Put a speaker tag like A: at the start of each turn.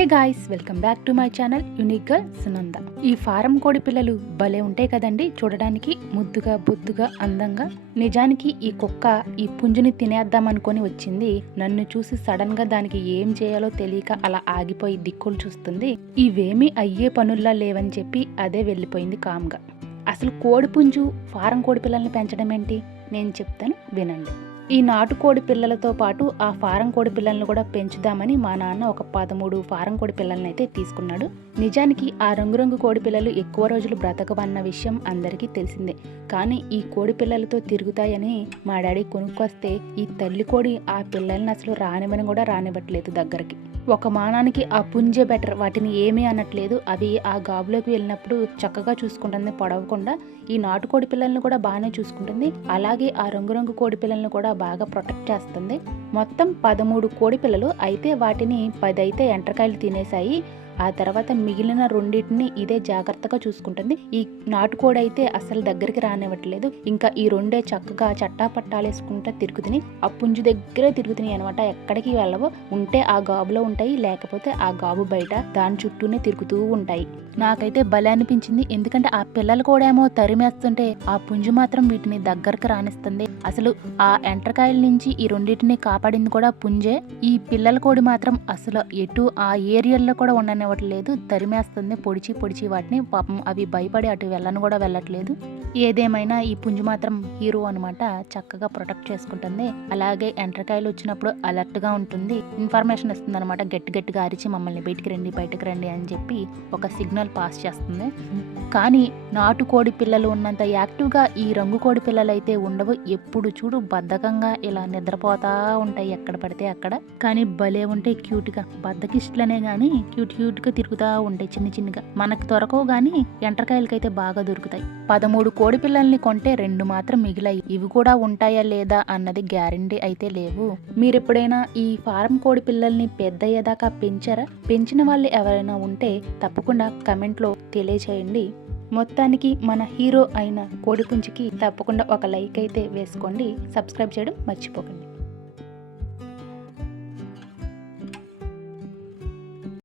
A: Hey guys welcome back to my channel unique girl Sunanda ఈ farm కోడి పిల్లలు భలే ఉంటాయి కదండి. చూడడానికి ముద్దుగా బొద్దుగా అందంగా. నిజానికి ఈ కుక్క ఈ పుంజుని తినేద్దామనుకొని వచ్చింది. నన్ను చూసి సడన్గా దానికి ఏం చేయాలో తెలియక అలా ఆగిపోయి దిక్కులు చూస్తుంది. ఇవేమీ అయ్యే పనుల్లా లేవని చెప్పి అదే వెళ్ళిపోయింది కామ్గా. అసలు కోడి పుంజు ఫారం కోడి పిల్లల్ని పెంచడం ఏంటి నేను చెప్తాను వినండి. ఈ నాటుకోడి పిల్లలతో పాటు ఆ ఫారం కోడి పిల్లల్ని కూడా పెంచుదామని మా నాన్న ఒక పదమూడు ఫారం కోడి పిల్లల్ని అయితే తీసుకున్నాడు. నిజానికి ఆ రంగురంగు కోడి పిల్లలు ఎక్కువ రోజులు బ్రతకవన్న విషయం అందరికీ తెలిసిందే. కానీ ఈ కోడి పిల్లలతో తిరుగుతాయని మా డాడీ కొనుక్కొస్తే ఈ తల్లి కోడి ఆ పిల్లల్ని అసలు రానివని కూడా రానివ్వట్లేదు దగ్గరికి. ఒక మానానికి ఆ పుంజే బెటర్. వాటిని ఏమీ అనట్లేదు. అవి ఆ గాబులోకి వెళ్ళినప్పుడు చక్కగా చూసుకుంటుంది పొడవకుండా. ఈ నాటుకోడి పిల్లల్ని కూడా బాగానే చూసుకుంటుంది. అలాగే ఆ రంగురంగు కోడి పిల్లల్ని కూడా బాగా ప్రొటెక్ట్ చేస్తుంది. మొత్తం పదమూడు కోడి పిల్లలు. అయితే వాటిని పది అయితే ఎండ్రకాయలు తినేశాయి. ఆ తర్వాత మిగిలిన రెండింటిని ఇదే జాగ్రత్తగా చూసుకుంటుంది. ఈ నాటుకోడి అయితే అసలు దగ్గరికి రానివ్వట్లేదు. ఇంకా ఈ రెండే చక్కగా చట్టా పట్టాలేసుకుంటా తిరుగుతుంది ఆ పుంజు దగ్గరే తిరుగుతున్నాయి అనమాట. ఎక్కడికి వెళ్ళవు ఉంటే ఆ గాబులో ఉంటాయి లేకపోతే ఆ గాబు బయట దాని చుట్టూనే తిరుగుతూ ఉంటాయి. నాకైతే భలే అనిపించింది. ఎందుకంటే ఆ పిల్లలు కూడా ఏమో తరిమేస్తుంటే ఆ పుంజు మాత్రం వీటిని దగ్గరకు రానిస్తుంది. అసలు ఆ ఎంట్రకాయల నుంచి ఈ రెండింటిని కాపాడింది కూడా పుంజే. ఈ పిల్లల కోడి మాత్రం అసలు ఎటు ఆ ఏరియాలో కూడా అవ్వట్లేదు తరిమేస్తుంది పొడిచి పొడిచి వాటిని పాపం అవి భయపడి అటు వెళ్ళను కూడా వెళ్ళట్లేదు. ఏదేమైనా ఈ పుంజు మాత్రం హీరో అనమాట చక్కగా ప్రొటెక్ట్ చేసుకుంటుంది. అలాగే ఎండ్రకాయలు వచ్చినప్పుడు అలర్ట్గా ఉంటుంది. ఇన్ఫర్మేషన్ ఇస్తుంది అనమాట గట్టి గట్టిగా అరిచి మమ్మల్ని బయటికి రండి బయటకు రండి అని చెప్పి ఒక సిగ్నల్ పాస్ చేస్తుంది. కానీ నాటుకోడి పిల్లలు ఉన్నంత యాక్టివ్గా ఈ రంగు కోడి పిల్లలు అయితే ఉండవు. ఎప్పుడు చూడు బద్ధకంగా ఇలా నిద్రపోతా ఉంటాయి ఎక్కడ పడితే అక్కడ. కానీ భలే ఉంటాయి క్యూట్గా. బద్దకిస్టులనే కానీ క్యూట్ క్యూట్ క్యూట్గా తిరుగుతూ ఉంటాయి చిన్న చిన్నగా. మనకు దొరకవు కానీ ఎంటరకాయలకైతే బాగా దొరుకుతాయి. పదమూడు కోడి పిల్లల్ని కొంటే రెండు మాత్రం మిగిలాయి. ఇవి కూడా ఉంటాయా లేదా అన్నది గ్యారంటీ అయితే లేవు. మీరు ఎప్పుడైనా ఈ ఫారం కోడి పిల్లల్ని పెద్దయ్యేదాకా పెంచారా? పెంచిన వాళ్ళు ఎవరైనా ఉంటే తప్పకుండా కమెంట్లో తెలియచేయండి. మొత్తానికి మన హీరో అయిన కోడిపుంజికి తప్పకుండా ఒక లైక్ అయితే వేసుకోండి. సబ్స్క్రైబ్ చేయడం మర్చిపోకండి.